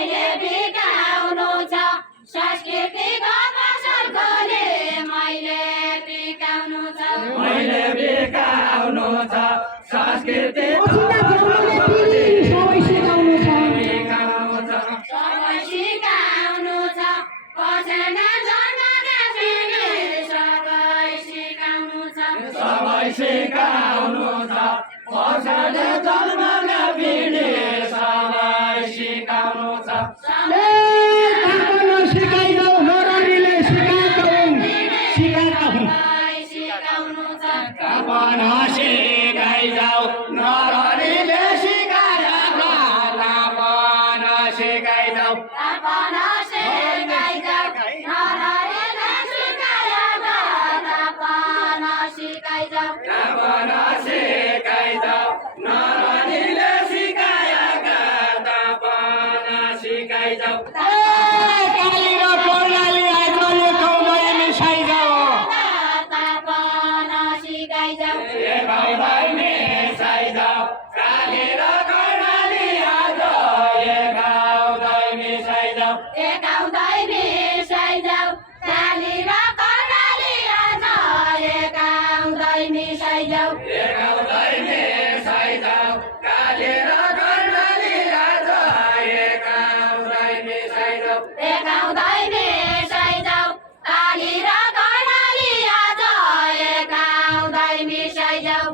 मैले बिकाउनु छ संस्कृतिको पसल खोले मैले बिकाउनु छ संस्कृतिको सबै सिकाउनु छ पछाडा जन्मका फेरि सबै सिकाउनु छ सिकाउनु छ तापना सिकाइजाऊ नरहरीले सिकाएर तापना सिकाइजाऊ तापना सिकाइजाऊ एकाउँदै मिसाइजाऊ काली र कर्णाली आज एकाउँदै मिसाइजाऊ एकाउँदै मिसाइजाऊ काली र कर्णाली आज एकाउँदै मिसाइजाऊ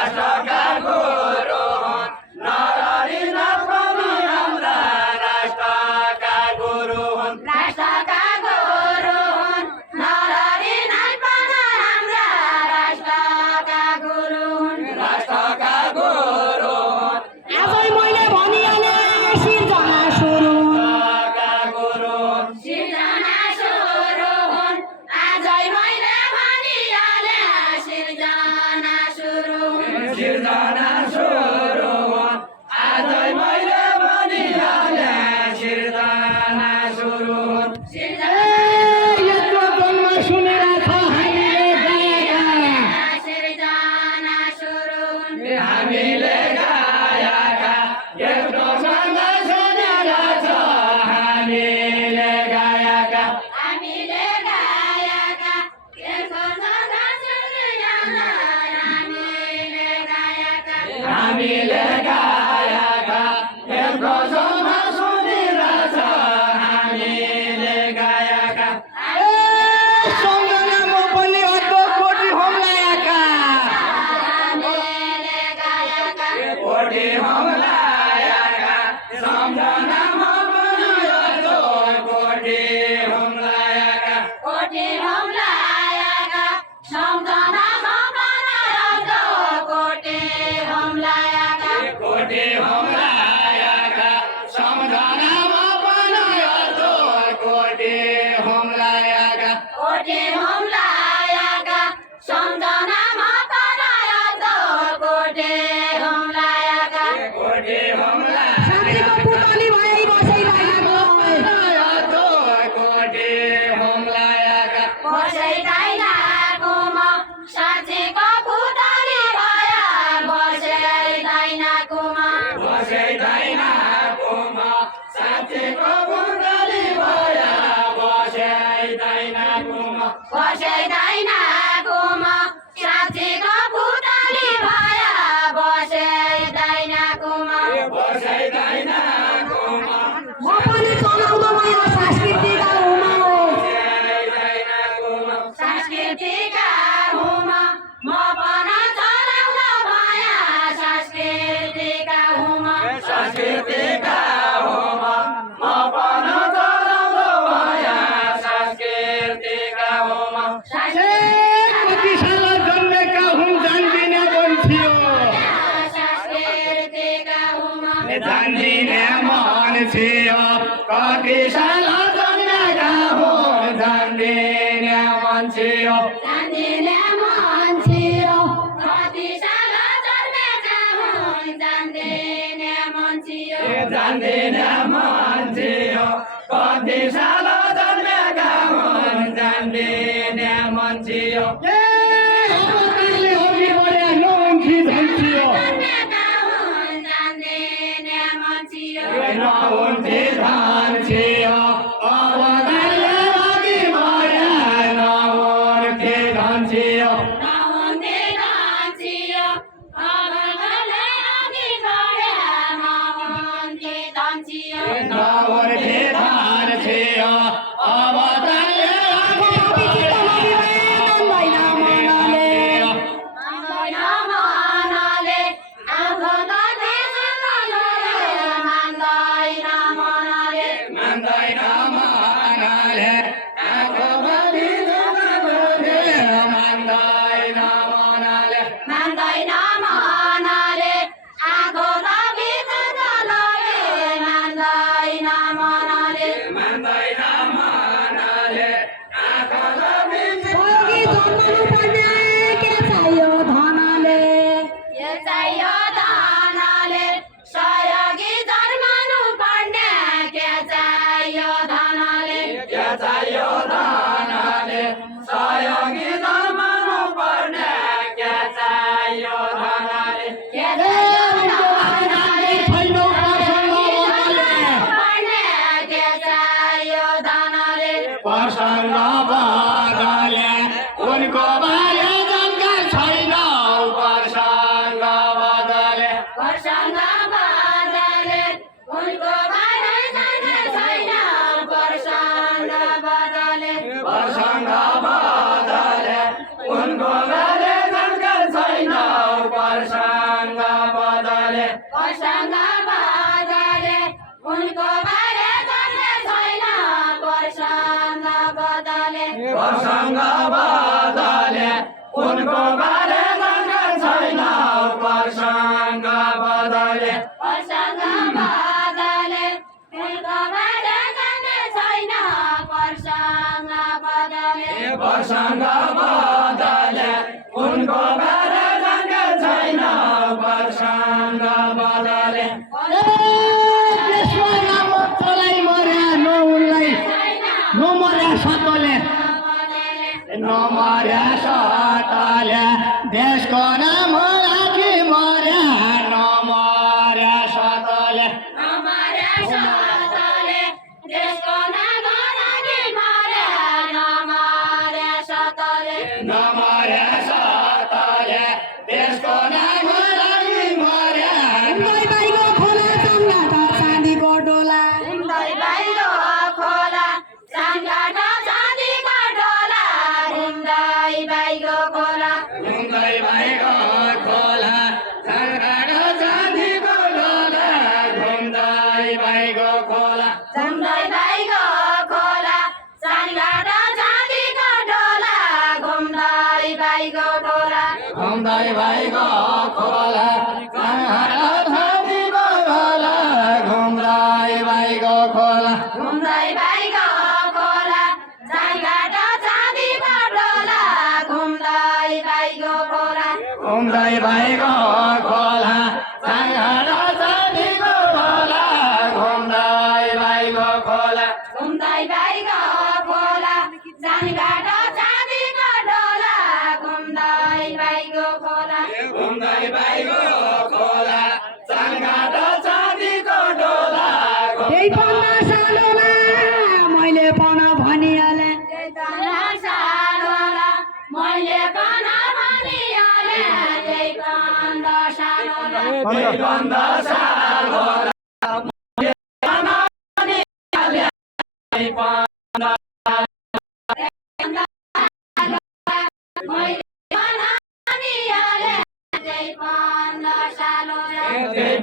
राष्ट्रका गुरु हुन् नरहरी नाचपना हाम्रा राष्ट्रका गुरु हुन् राष्ट्रका गुरु हुन् नरहरी नाचपना हाम्रा राष्ट्रका गुरु हुन् सिर्जना सुरु हुन् आजै मैले भनिहाले सिर्जना सुरु हुन् सिर्जना सुरु हुन् हामीले गाएका यसो सदा सुनिरहन हामीले गाएका हामीले गाएका कोठी हमलाएका सम्झनामा बनाएको कोठी हमलाएका कोठी हमलाएका सम्झनामा बनाएको कोठी हमलाएका बसैदाइनाकोमा साँचेको पुतली भया बसैदाइनाकोमा बसैदाइनाकोमा साँचेको पुतली भया बसैदाइनाकोमा संस्कृतिका हुमा म पनि चलाउन भया संस्कृतिका हुमा संस्कृतिका हुमा जान्दिने मान्छे कति साल जन्मेका हुन् जान्दिने मान्छे जान्दिने मान्छे कति साल जन्मेका हुन् जान्दिने मान्छे जान्दिने कति साल जन्मेका हुन् जान्दिने मान्छे हो जन्मेका हुन् जान्दिने मान्छे हो नहुन्थे धान्छे हो अब गाईले अघि बढे नहुन्थे धान्छे हो नहुन्थे धान्छे हो अब गाईले अघि बढे नहुन्थे धान्छे हो नहुन्थे धान्छे हो अब गाईले अघि बढे मनले आँखा गर्दै मान्दैन मनले मान्दैन मनले आँखा बढी दुःखले मान्दैन मनले मान्दैन मनले आँखा गर्दै मान्दैन मनले मान्दैन मनले आँखा बढी यो चाहियो धनले सहयोगी जन्मनु पर्ने के चाहियो धनले के चाहियो धनले सहयोगी जन्मनु पर्ने के चाहियो धनले के चाहियो धनले पर्ने के चाहियो धनले प्रसङ्ग बदले उनको बारे जानकार छैन प्रसङ्ग बदले प्रसङ्ग बदले उनको बारे जाने छैन प्रसङ्ग बदले प्रसङ्ग बदले उनको बारे जानकार छैन प्रसङ्ग बदले प्रसङ्ग बदले उनको बारे जाने छैन प्रसङ्ग बदले प्रसङ्ग बदले उनको बारे जानकार छैन प्रसङ्ग बदले प्रसङ्ग बदले उनको बारे जाने छैन प्रसङ्ग बदले प्रसङ्ग बदले उनको बारे जानकार छैन प्रसङ्ग बदले नमर्या सटले देशको नाम राखी मर्या नमर्या सटले नमर्या सटले देशको नाम राखी मर्या नमर्या सटले नमर्या सटले देशको नाम राखी मर्या हुँदै बाहिरो खोला साङ्गाटा चाँदीको डोला घुम्दै बाहिरो खोला घुम्दै भएको खोला झङ्गाड चाँदीको डोला घुम्दै भएको खोला घुम्दै बाहिरो खोला चाँदीको चाँदीको डोला घुम्दै बाहिरो खोला घुम्दै भएको खोला झङ्गाड चाँदीको डोला घुम्दै भएको खोला घुम्दै बाहिरो खोला चाँदीको चाँदीको डोला घुम्दै बाहिरो खोला घुम्दै भएको खोला झङ्गाड चाँदीको डोला घुम्दै भएको खोला घुम्दै बाहिरो खोला चाँदीको चाँदीको डोला घुम्दै बाहिरो खोला घुम्दै भएको खोला झङ्गाड चाँदीको डोला त्यही पन्ध्र सालमा मैले पन भनिहालेँ सालोला मैले पन भनिहालेँ त्यही 15 सालोला बन्द साल होला मैले पन भनिहालेँ त्यही 15 सालोला त्यही